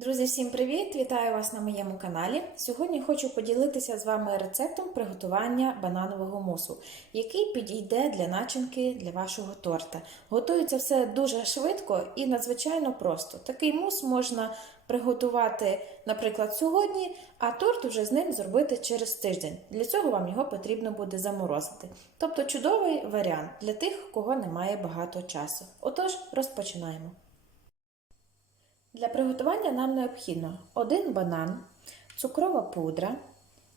Друзі, всім привіт! Вітаю вас на моєму каналі. Сьогодні хочу поділитися з вами рецептом приготування бананового мусу, який підійде для начинки для вашого торта. Готується все дуже швидко і надзвичайно просто. Такий мус можна приготувати, наприклад, сьогодні, а торт вже з ним зробити через тиждень. Для цього вам його потрібно буде заморозити. Тобто чудовий варіант для тих, кого немає багато часу. Отож, розпочинаємо. Для приготування нам необхідно один банан, цукрова пудра,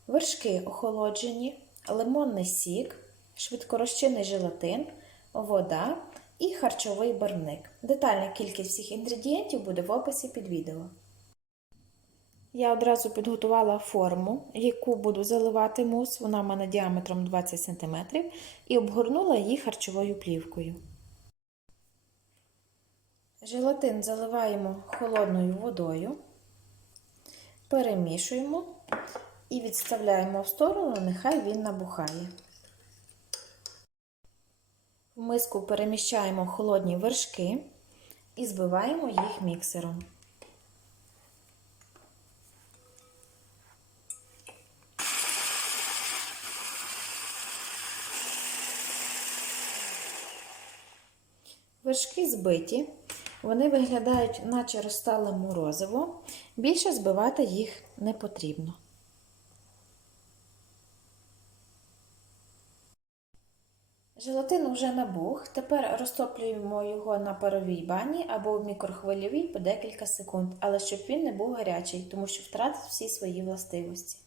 вершки охолоджені, лимонний сік, швидкорозчинний желатин, вода і харчовий барвник. Детальна кількість всіх інгредієнтів буде в описі під відео. Я одразу підготувала форму, яку буду заливати мус, вона в мене діаметром 20 см, і обгорнула її харчовою плівкою. Желатин заливаємо холодною водою, перемішуємо і відставляємо в сторону, нехай він набухає. В миску переміщаємо холодні вершки і збиваємо їх міксером. Вершки збиті. Вони виглядають, наче розтале морозиво. Більше збивати їх не потрібно. Желатин вже набух. Тепер розтоплюємо його на паровій бані або в мікрохвильовій по декілька секунд, але щоб він не був гарячий, тому що втратить всі свої властивості.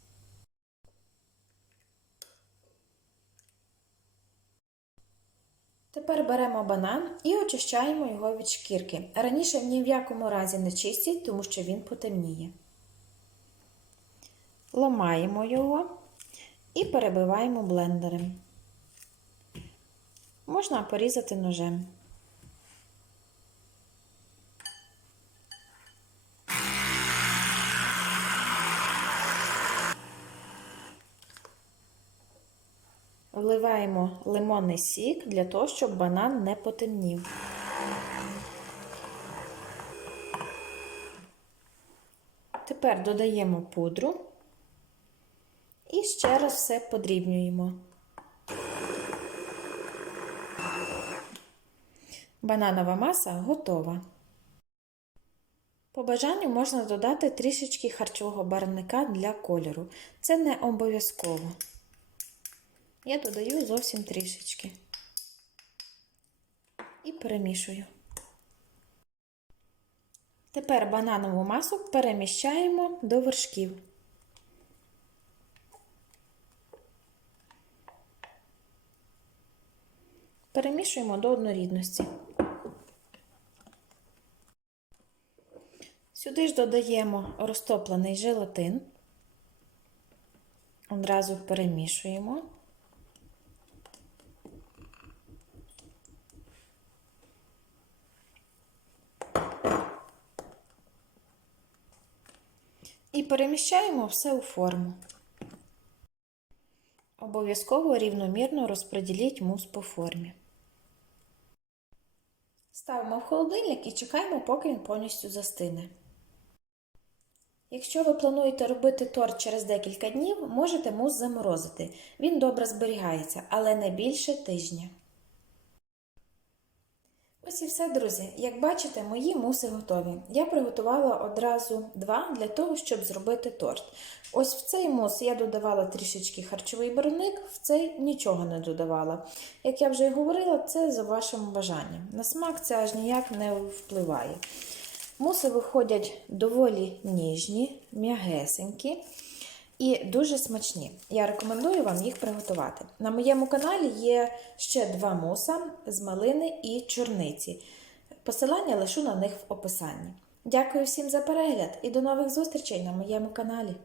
Тепер беремо банан і очищаємо його від шкірки. Раніше ні в якому разі не чистіть, тому що він потемніє. Ламаємо його і перебиваємо блендером. Можна порізати ножем. Вливаємо лимонний сік для того, щоб банан не потемнів. Тепер додаємо пудру і ще раз все подрібнюємо. Бананова маса готова. По бажанню можна додати трішечки харчового барвника для кольору. Це не обов'язково. Я додаю зовсім трішечки і перемішую. Тепер бананову масу переміщаємо до вершків. Перемішуємо до однорідності. Сюди ж додаємо розтоплений желатин, одразу перемішуємо. І переміщаємо все у форму. Обов'язково рівномірно розподіліть мус по формі. Ставимо в холодильник і чекаємо, поки він повністю застине. Якщо ви плануєте робити торт через декілька днів, можете мус заморозити. Він добре зберігається, але не більше тижня. Ось і все, друзі. Як бачите, мої муси готові. Я приготувала одразу два для того, щоб зробити торт. Ось в цей мус я додавала трішечки харчовий барвник, в цей нічого не додавала. Як я вже і говорила, це за вашим бажанням. На смак це аж ніяк не впливає. Муси виходять доволі ніжні, м'ягесенькі і дуже смачні. Я рекомендую вам їх приготувати. На моєму каналі є ще два муса з малини і чорниці. Посилання лишу на них в описанні. Дякую всім за перегляд і до нових зустрічей на моєму каналі.